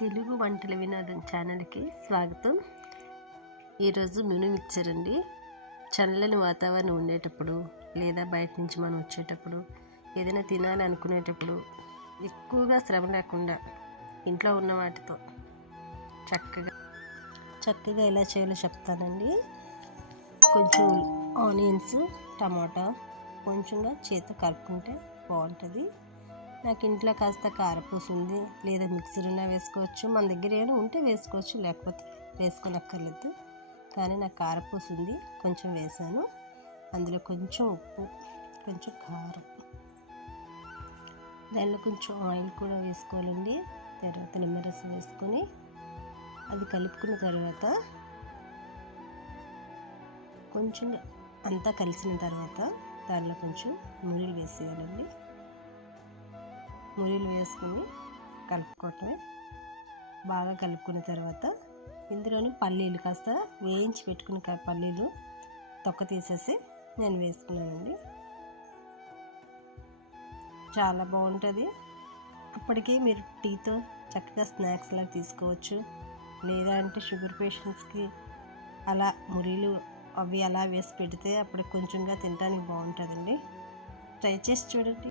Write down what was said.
తెలుగు వంటల వినోదం ఛానల్కి స్వాగతం. ఈరోజు మినీ మిక్చర్ అండి. చల్లని వాతావరణం ఉండేటప్పుడు లేదా బయట నుంచి మనం వచ్చేటప్పుడు ఏదైనా తినాలనుకునేటప్పుడు ఎక్కువగా శ్రమ లేకుండా ఇంట్లో ఉన్న వాటితో చక్కగా ఎలా చేయాలో చెప్తానండి. కొంచెం ఆనియన్స్, టమాటా కొంచెంగా చేత కలుపుకుంటే బాగుంటుంది. నాకు ఇంట్లో కాస్త కారపూస ఉంది, లేదా మిక్సర్ ఉన్నా వేసుకోవచ్చు. మన దగ్గర ఏమైనా ఉంటే వేసుకోవచ్చు, లేకపోతే వేసుకోనక్కర్లేదు. కానీ నాకు కారపూస ఉంది, కొంచెం వేసాను. అందులో కొంచెం ఉప్పు, కొంచెం కారం, దానిలో కొంచెం ఆయిల్ కూడా వేసుకోవాలండి. తర్వాత నిమ్మరసం వేసుకొని అది కలుపుకున్న తర్వాత కొంచెం అంతా కలిసిన తర్వాత దానిలో కొంచెం మురిలు వేసేయాలండి. మురిలు వేసుకొని కలుపుకోవటమే. బాగా కలుపుకున్న తర్వాత ఇందులోని పల్లీలు కాస్త వేయించి పెట్టుకుని పల్లీలు తొక్క తీసేసి నేను వేసుకున్నానండి. చాలా బాగుంటుంది. అప్పటికి మీరు టీతో చక్కగా స్నాక్స్ లాగా తీసుకోవచ్చు. లేదా అంటే షుగర్ పేషెంట్స్కి అలా మురీలు అవి అలా వేసి పెడితే అప్పటికి కొంచెంగా తినడానికి బాగుంటుందండి. ట్రై చేసి చూడండి.